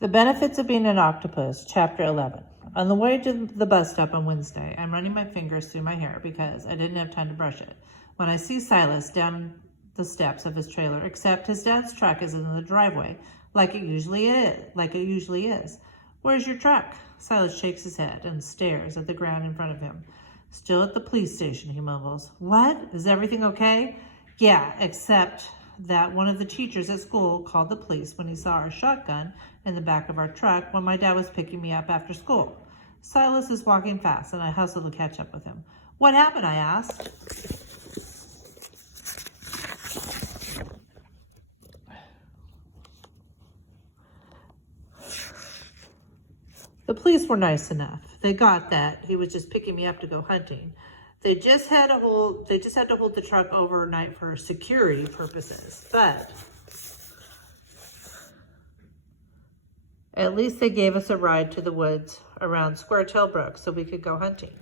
The Benefits of Being an Octopus, Chapter 11. On the way to the bus stop on Wednesday, I'm running my fingers through my hair because I didn't have time to brush it, when I see Silas down the steps of his trailer, except his dad's truck is in the driveway, like it usually is. Where's your truck? Silas shakes his head and stares at the ground in front of him. Still at the police station, he mumbles. What? Is everything okay? Yeah, except that one of the teachers at school called the police when he saw our shotgun in the back of our truck when my dad was picking me up after school. Silas is walking fast, and I hustle to catch up with him. What happened? I asked. The police were nice enough. They got that he was just picking me up to go hunting. They just had to hold the truck overnight for security purposes, but at least they gave us a ride to the woods around Squirrel Brook so we could go hunting.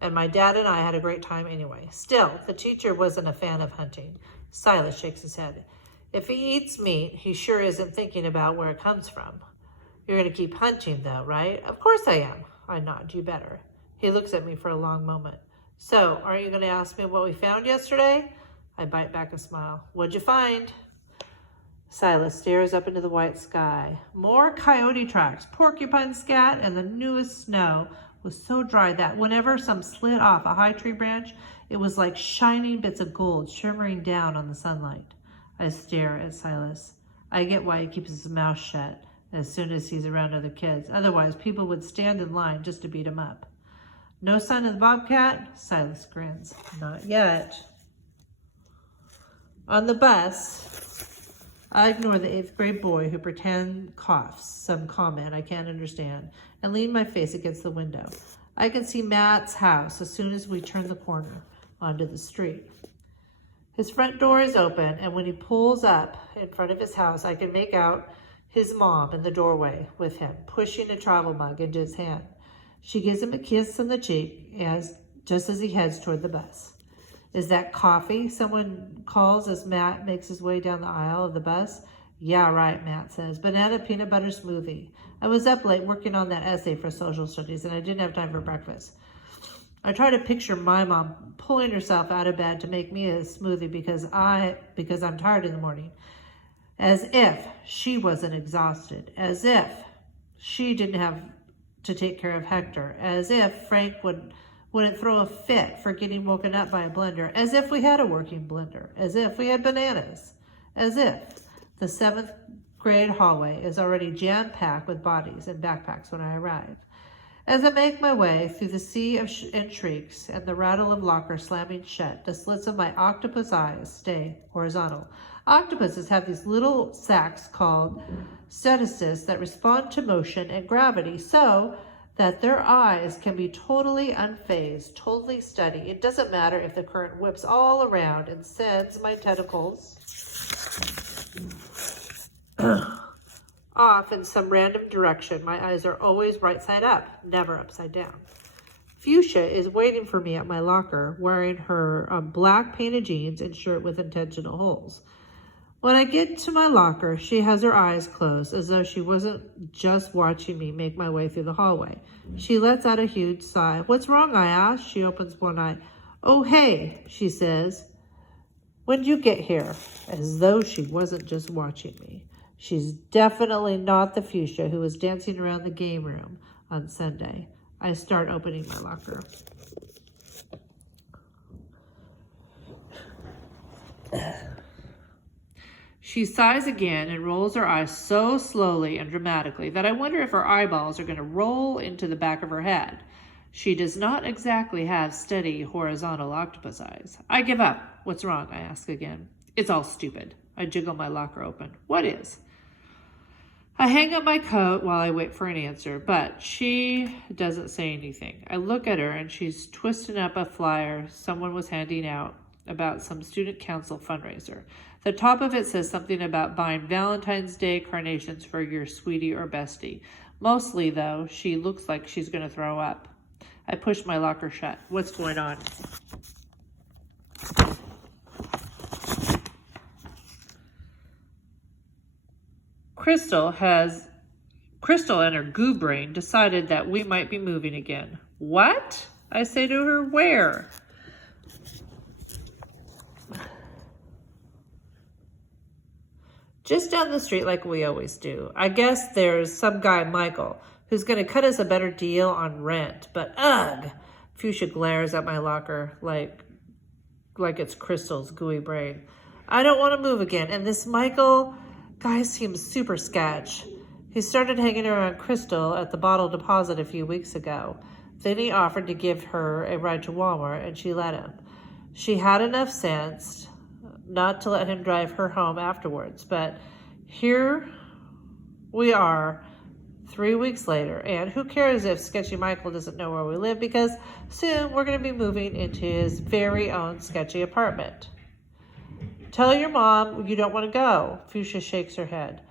And my dad and I had a great time anyway. Still, the teacher wasn't a fan of hunting. Silas shakes his head. If he eats meat, he sure isn't thinking about where it comes from. You're going to keep hunting though, right? Of course I am. I nod. You better. He looks at me for a long moment. So, aren't you going to ask me what we found yesterday? I bite back a smile. What'd you find? Silas stares up into the white sky. More coyote tracks, porcupine scat, and the newest snow was so dry that whenever some slid off a high tree branch, it was like shining bits of gold shimmering down on the sunlight. I stare at Silas. I get why he keeps his mouth shut as soon as he's around other kids. Otherwise, people would stand in line just to beat him up. No sign of the bobcat? Silas grins. Not yet. On the bus, I ignore the 8th grade boy who pretend coughs some comment I can't understand and lean my face against the window. I can see Matt's house as soon as we turn the corner onto the street. His front door is open, and when he pulls up in front of his house, I can make out his mom in the doorway with him, pushing a travel mug into his hand. She gives him a kiss on the cheek just as he heads toward the bus. Is that coffee? Someone calls as Matt makes his way down the aisle of the bus. Yeah, right, Matt says. Banana peanut butter smoothie. I was up late working on that essay for social studies, and I didn't have time for breakfast. I try to picture my mom pulling herself out of bed to make me a smoothie because I'm tired in the morning. As if she wasn't exhausted. As if she didn't have to take care of Hector. As if Frank wouldn't throw a fit for getting woken up by a blender. As if we had a working blender. As if we had bananas. As if the 7th grade hallway is already jam-packed with bodies and backpacks when I arrive. As I make my way through the sea of shrieks and the rattle of lockers slamming shut, the slits of my octopus eyes stay horizontal. Octopuses have these little sacs called stenocysts that respond to motion and gravity so that their eyes can be totally unfazed, totally steady. It doesn't matter if the current whips all around and sends my tentacles off in some random direction. My eyes are always right side up, never upside down. Fuchsia is waiting for me at my locker, wearing her black painted jeans and shirt with intentional holes. When I get to my locker, she has her eyes closed, as though she wasn't just watching me make my way through the hallway. She lets out a huge sigh. What's wrong? I ask. She opens one eye. Oh, hey, she says. When'd you get here? As though she wasn't just watching me. She's definitely not the Fuchsia who was dancing around the game room on Sunday. I start opening my locker. She sighs again and rolls her eyes so slowly and dramatically that I wonder if her eyeballs are going to roll into the back of her head. She does not exactly have steady horizontal octopus eyes. I give up. What's wrong? I ask again. It's all stupid. I jiggle my locker open. What is? I hang up my coat while I wait for an answer, but she doesn't say anything. I look at her and she's twisting up a flyer someone was handing out about some student council fundraiser. The top of it says something about buying Valentine's Day carnations for your sweetie or bestie. Mostly, though, she looks like she's going to throw up. I push my locker shut. What's going on? Crystal has Crystal and her goo brain decided that we might be moving again. What? I say to her, where? Just down the street like we always do. I guess there's some guy, Michael, who's going to cut us a better deal on rent. But ugh! Fuchsia glares at my locker like it's Crystal's gooey brain. I don't want to move again. And this Michael guy seems super sketch. He started hanging around Crystal at the bottle deposit a few weeks ago. Then he offered to give her a ride to Walmart, and she let him. She had enough sense not to let him drive her home afterwards. But here we are 3 weeks later, and who cares if sketchy Michael doesn't know where we live, because soon we're going to be moving into his very own sketchy apartment. Tell your mom you don't want to go. Fuchsia shakes her head.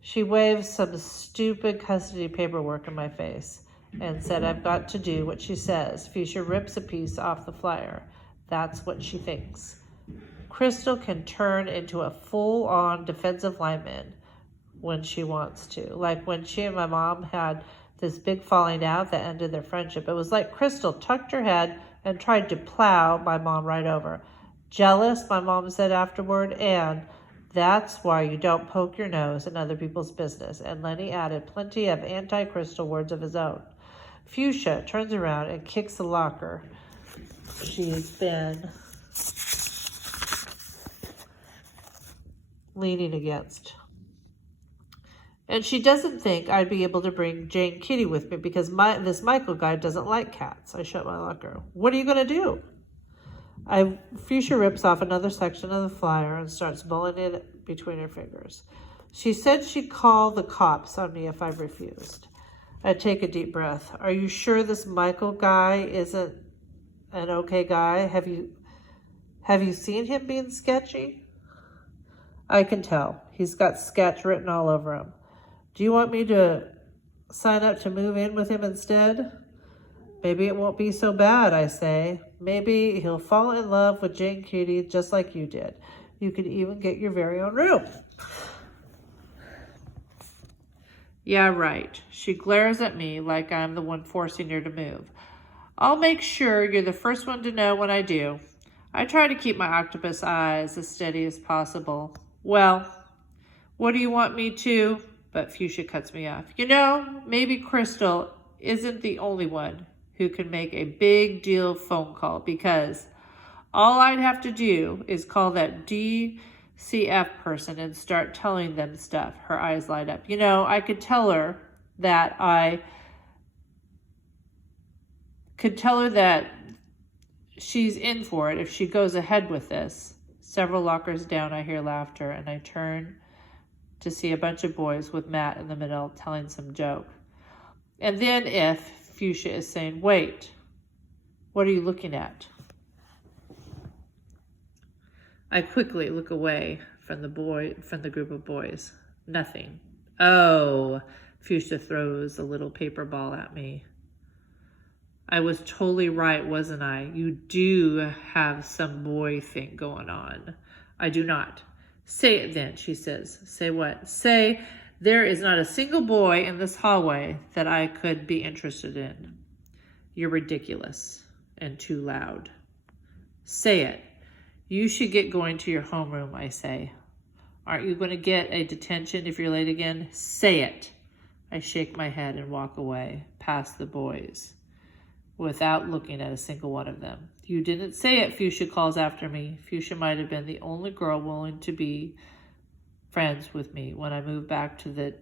She waves some stupid custody paperwork in my face and said I've got to do what she says. Fuchsia rips a piece off the flyer. That's what she thinks. Crystal can turn into a full-on defensive lineman when she wants to. Like when she and my mom had this big falling out that ended their friendship. It was like Crystal tucked her head and tried to plow my mom right over. Jealous, my mom said afterward, and that's why you don't poke your nose in other people's business. And Lenny added plenty of anti-Crystal words of his own. Fuchsia turns around and kicks the locker she's been leaning against. And she doesn't think I'd be able to bring Jane Kitty with me because this Michael guy doesn't like cats. I shut my locker. What are you going to do? Fuchsia rips off another section of the flyer and starts mulling it between her fingers. She said she'd call the cops on me if I refused. I take a deep breath. Are you sure this Michael guy isn't an okay guy? Have you seen him being sketchy? I can tell. He's got sketch written all over him. Do you want me to sign up to move in with him instead? Maybe it won't be so bad, I say. Maybe he'll fall in love with Jane Kitty just like you did. You could even get your very own room. Yeah, right. She glares at me like I'm the one forcing her to move. I'll make sure you're the first one to know when I do. I try to keep my octopus eyes as steady as possible. Well, what do you want me to? But Fuchsia cuts me off. You know, maybe Crystal isn't the only one who can make a big deal phone call, because all I'd have to do is call that DCF person and start telling them stuff. Her eyes light up. You know, I could tell her that she's in for it if she goes ahead with this. Several lockers down, I hear laughter, and I turn to see a bunch of boys with Matt in the middle telling some joke. And then if Fuchsia is saying, wait, what are you looking at? I quickly look away from the group of boys. Nothing. Oh, Fuchsia throws a little paper ball at me. I was totally right, wasn't I? You do have some boy thing going on. I do not. Say it then, she says. Say what? Say there is not a single boy in this hallway that I could be interested in. You're ridiculous and too loud. Say it. You should get going to your homeroom, I say. Aren't you going to get a detention if you're late again? Say it. I shake my head and walk away, past the boys, without looking at a single one of them. You didn't say it, Fuchsia calls after me. Fuchsia might have been the only girl willing to be friends with me when I moved back to the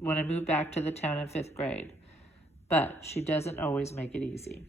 town in 5th grade. But she doesn't always make it easy.